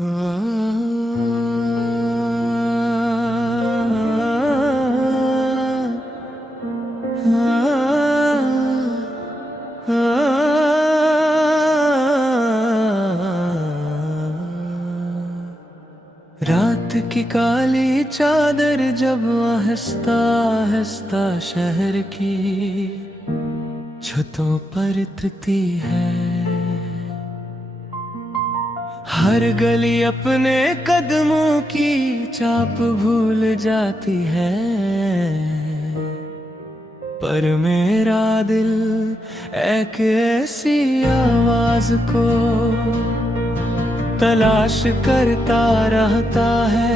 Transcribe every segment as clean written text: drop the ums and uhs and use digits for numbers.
रात की काली चादर जब आहिस्ता आहिस्ता शहर की छतों पर उतरती है, हर गली अपने कदमों की चाप भूल जाती है। पर मेरा दिल एक ऐसी आवाज को तलाश करता रहता है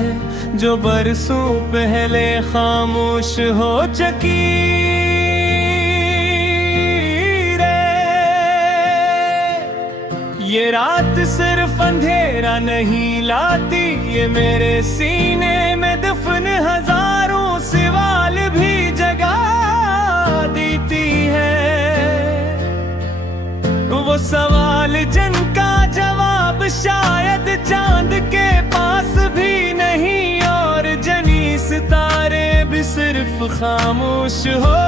जो बरसों पहले खामोश हो चुकी रे। ये रात सिर्फ अंधेरा नहीं लाती, ये मेरे सीने में दफन हजारों सवाल भी जगा देती है। वो सवाल जिनका जवाब शायद चांद के पास भी नहीं, और जनी सितारे भी सिर्फ खामोश हो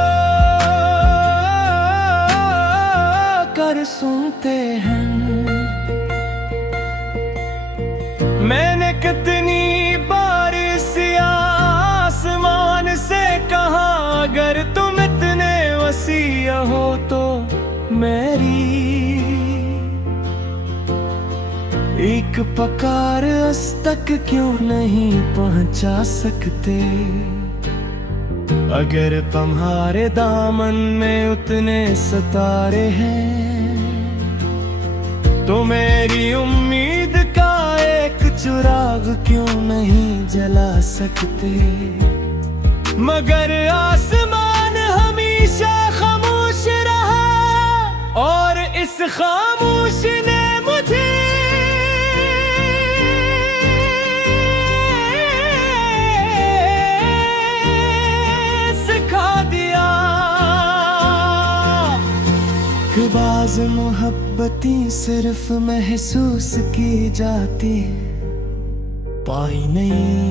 कर सुनते हैं। मैंने कितनी बार इस आसमान से कहा, अगर तुम इतने वसीया हो तो मेरी एक पकार अस तक क्यों नहीं पहुंचा सकते। अगर तुम्हारे दामन में उतने सितारे हैं तो मेरी उम्मीद का एक चिराग क्यों नहीं जला सकते। मगर आसमान हमेशा खामोश रहा, और इस खामोश ने मुझे बाज़ मोहब्बतें सिर्फ महसूस की जाती, पाई नहीं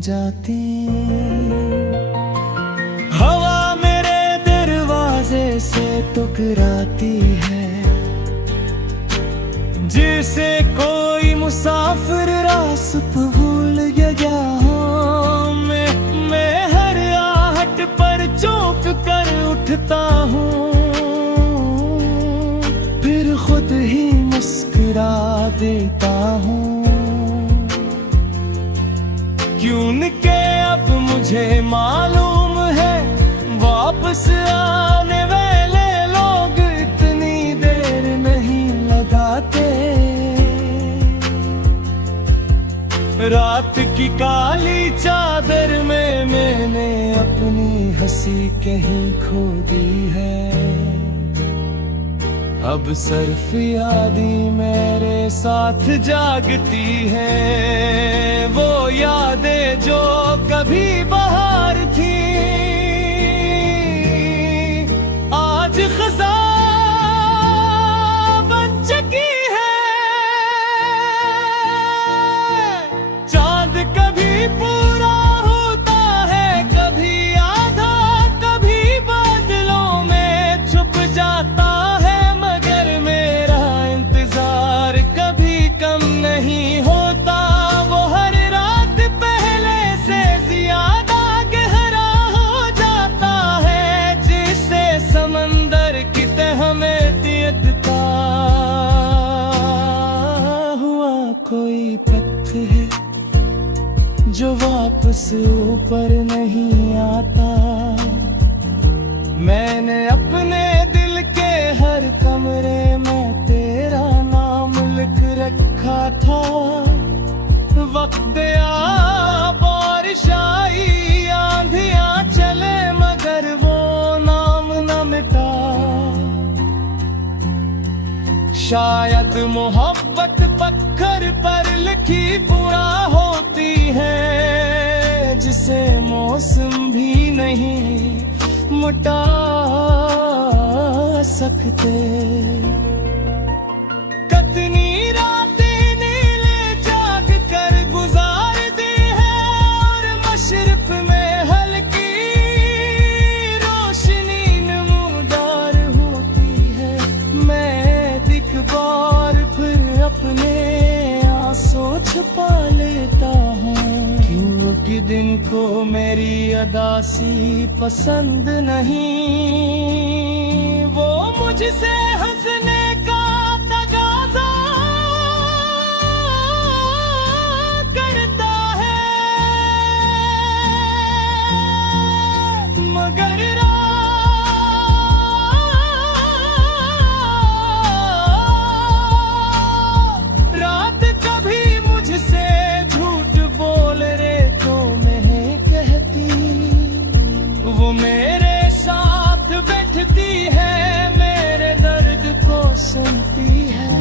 जाती। हवा मेरे दरवाजे से टकराती है, जिसे कोई मुसाफिर रास्ता भूल गया हो। मैं हर आहट पर चौंक कर उठता हूँ, फिर खुद ही मुस्कुरा देता हूँ। क्यों के अब मुझे मालूम है वापस आने वाले लोग इतनी देर नहीं लगाते। रात की काली चादर में मैंने अपनी हंसी कहीं खो दी है। अब सिर्फ यादें मेरे साथ जागती है, वो यादें जो कभी बाहर थी आज खज़ां बन चुकी है। चांद कभी पूरा होता है, कभी आधा, कभी बादलों में छुप जाता है। मगर मेरा इंतजार कभी कम नहीं होता, वो हर रात पहले से ज्यादा गहरा हो जाता है। जिसे समंदर की तह में देता हुआ कोई पत्थर है जो वापस ऊपर नहीं आता। मैंने अपने दिल के हर कमरे में तेरा नाम लिख रखा था। वक्त आ बारिश आई आंधियां चले, मगर वो नाम न मिटा। शायद मोहब्बत पत्थर पर लिखी पूरा होती है, जिसे मौसम भी नहीं मिटा सकते। दिन को मेरी अदासी पसंद नहीं, वो मुझसे हंसने का तगाजा करता है, मगर रात कभी मुझसे झूठ बोल रे तो मैं कहती, वो मेरे साथ बैठती है, मेरे दर्द को सुनती है,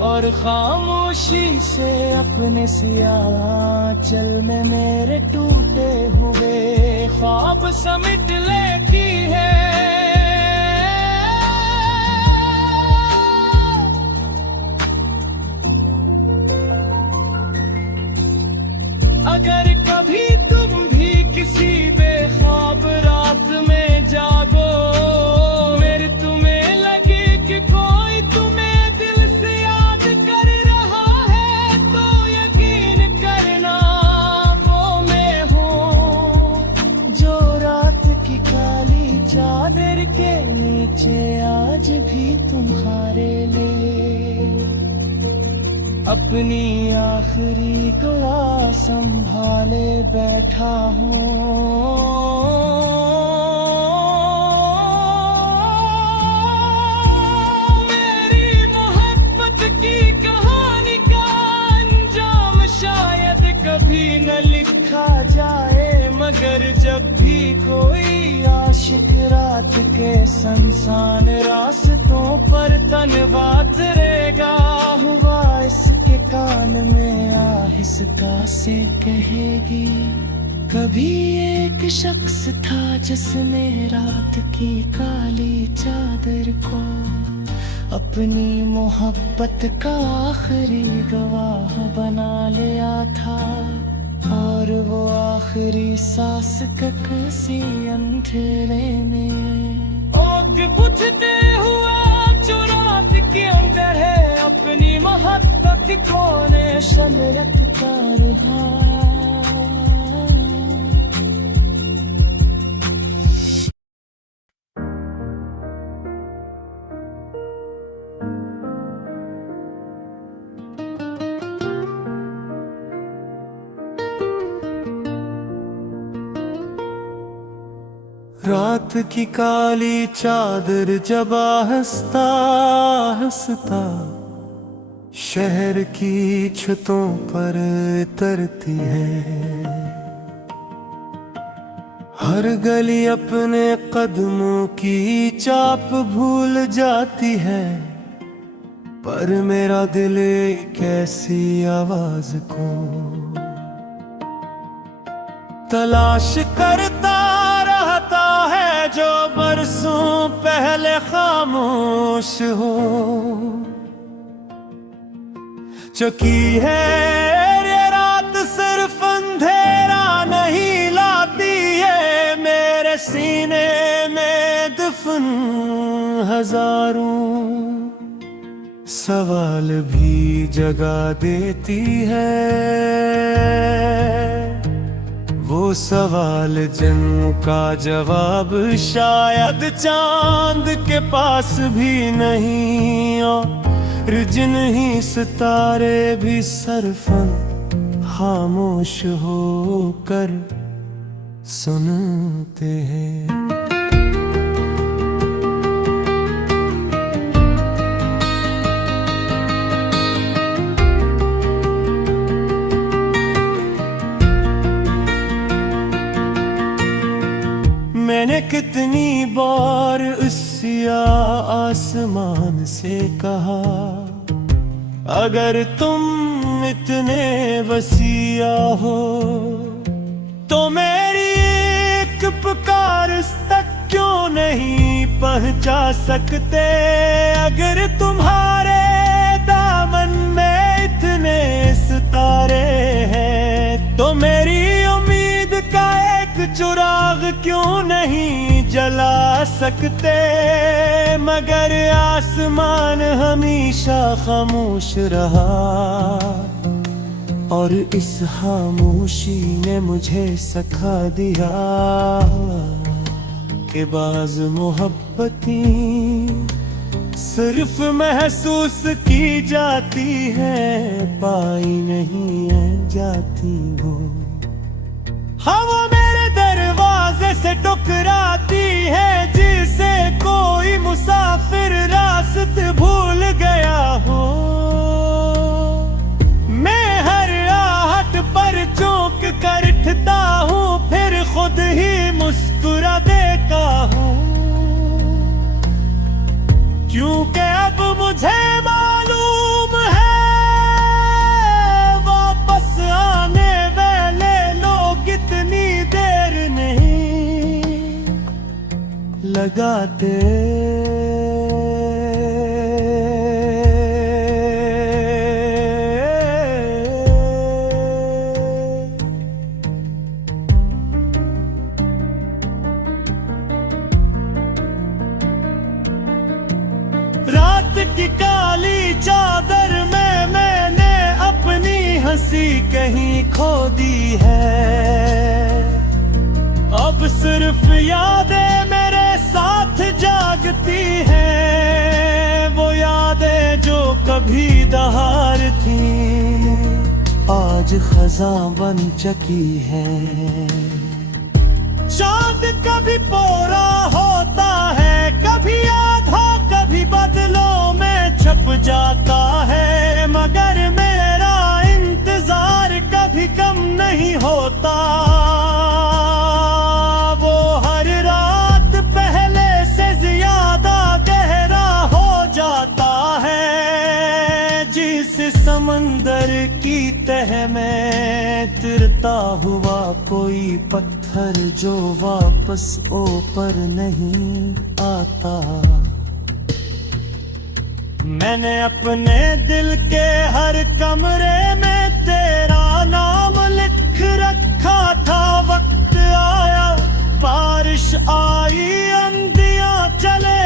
और खामोशी से अपने सियाह चल में मेरे टूटे हुए ख्वाब समिट लेती है। अगर कभी तुम भी किसी बेख्वाब रात में जागो, मेरे तुम्हें लगे कि कोई तुम्हें दिल से याद कर रहा है, तो यकीन करना वो मैं हूँ, जो रात की काली चादर के नीचे आज भी तुम्हारे लिए अपनी आखिरी दुआ संभाले बैठा हूँ। मेरी मोहब्बत की कहानी का अंजाम शायद कभी न लिखा जाए, मगर जब भी कोई आशिक रात के सुनसान रास्तों पर तन्हा तरेगा, हुआ इसके कान में आहिस्ता से कहेगी, कभी एक शख्स था जिसने रात की काली चादर को अपनी मोहब्बत का आखिरी गवाह बना लिया था, और वो आखिरी सांस किसी अंधेरे में आग बुझते हुआ जो रात के अंदर है, अपनी मोहब्बत को नेशन रखता रहा। रात की काली चादर जब हंसता हंसता शहर की छतों पर उतरती है, हर गली अपने कदमों की चाप भूल जाती है, पर मेरा दिल एक ऐसी आवाज को तलाश करता रहता है जो बरसों पहले खामोश हो चुकी है। ये रात सिर्फ अंधेरा नहीं लाती है, मेरे सीने में दफन हजारों सवाल भी जगा देती है, वो सवाल जिनका जवाब शायद चांद के पास भी नहीं, और जिन ही सितारे भी सरफन खामोश होकर सुनते हैं। मैंने कितनी बार उस सियाह आसमान से कहा, अगर तुम इतने वसीया हो तो मेरी एक पुकार तक क्यों नहीं पहुंचा सकते। अगर तुम्हारे दामन में इतने सितारे हैं तो मेरी उम्मीद का एक चिराग क्यों नहीं जला सकते। मगर आसमान हमेशा खामोश रहा, और इस खामोशी ने मुझे सिखा दिया कि बाज़ मोहब्बतें सिर्फ महसूस की जाती है, पाई नहीं है जाती हो। हाँ, वो मेरे दरवाजे से टकराती है जिसे कोई मुसाफिर रास्ते भूल गया हो। मैं हर आहट पर चौंक कर उठता हूँ, फिर खुद ही मुस्कुरा देता हूँ, क्योंकि अब मुझे मालूम है वापस आने वाले लोग इतनी देर नहीं लगाते। रात की काली चादर में मैंने अपनी हंसी कहीं खो दी है। अब सिर्फ यादें मेरे साथ जागती हैं, वो यादें जो कभी दहार थी आज खज़ां बन चुकी है। चांद कभी पूरा होता है, कभी आधा, कभी बदलों में छप जाता है, मगर मेरा इंतजार कभी कम नहीं होता। वो हर रात पहले से ज्यादा गहरा हो जाता है, जिस समंदर की तह में तिरता हुआ कोई पत्थर जो वापस ऊपर नहीं आता। मैंने अपने दिल के हर कमरे में तेरा नाम लिख रखा था। वक्त आया, बारिश आई, आंधियां चले,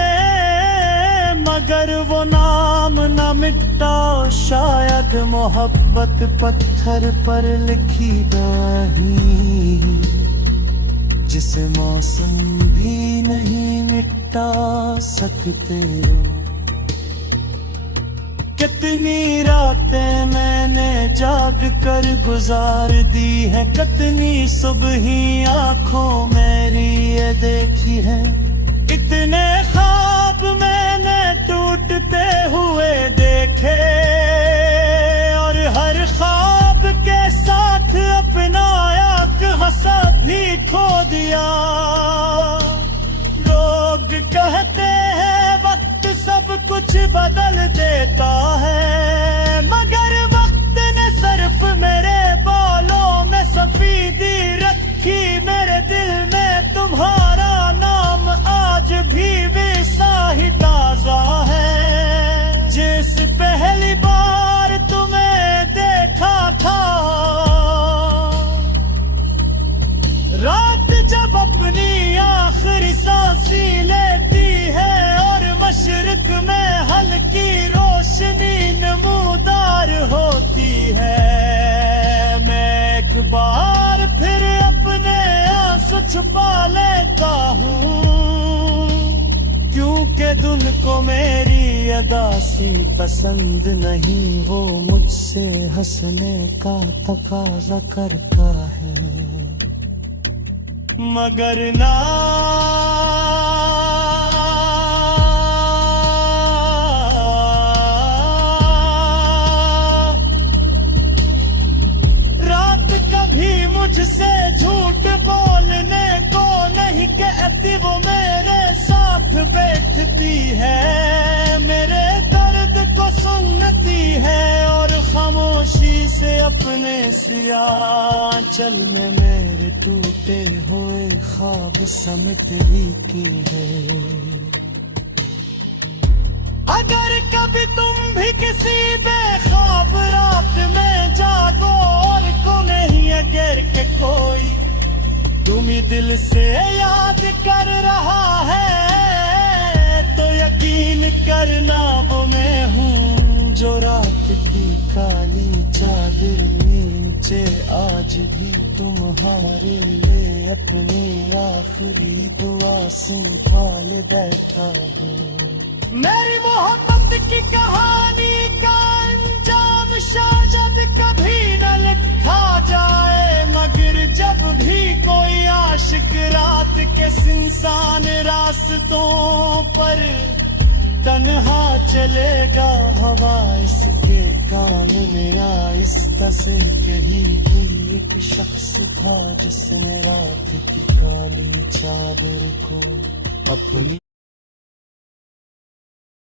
मगर वो नाम न मिटा। शायद मोहब्बत पत्थर पर लिखी नहीं, जिसे मौसम भी नहीं मिटा सकते। कितनी रातें मैंने जाग कर गुजार दी हैं, कितनी सुबही आंखों मेरी ये देखी है। इतने ख्वाब मैंने टूटते हुए देखे, और हर ख्वाब के साथ अपना एक हंसा भी खो दिया। लोग कहते हैं वक्त सब कुछ बदल देता है, मगर वक्त ने सिर्फ मेरे बालों में सफेदी रखी। मेरे दिल में तुम्हारा नाम आज भी वैसा ही ताजा है, जिस पहली बार तुम्हें देखा था। रात जब अपनी आखिरी सांसें लेती है और मशरिक में हल्की रोशनी नमूदार होती है, मैं एक बार फिर अपने आंसू छुपा लेता हूँ, क्योंकि धुन को मेरी अदासी पसंद नहीं। वो मुझसे हंसने का तकाजा करता है, मगर ना रात कभी मुझसे झूठ बोलने को नहीं कहती। वो मेरे साथ बैठती है, मेरे दर्द को सुनती है, और खामोशी से अपने सियाचल में मेरे टूटे हुए ख्वाब समेट की है। अगर कभी तुम भी किसी बेख्वाब रात में जागो और को नहीं अगर के कोई तुम्हें दिल से याद कर रहा है, तो यकीन करना वो मैं हूँ जो रात की काली चादर में सोचे आज भी तुम्हारे लिए अपनी आखिरी दुआ संभाल बैठा हूँ। मेरी मोहब्बत की कहानी का अंजाम शायद कभी न लिखा जाए, मगर जब भी कोई आशिक रात के सुनसान रास्तों पर तन्हा चलेगा, हवा इसके कान में आहिस्ता से कही कोई एक शख्स था जिसने रात की काली चादर को अपनी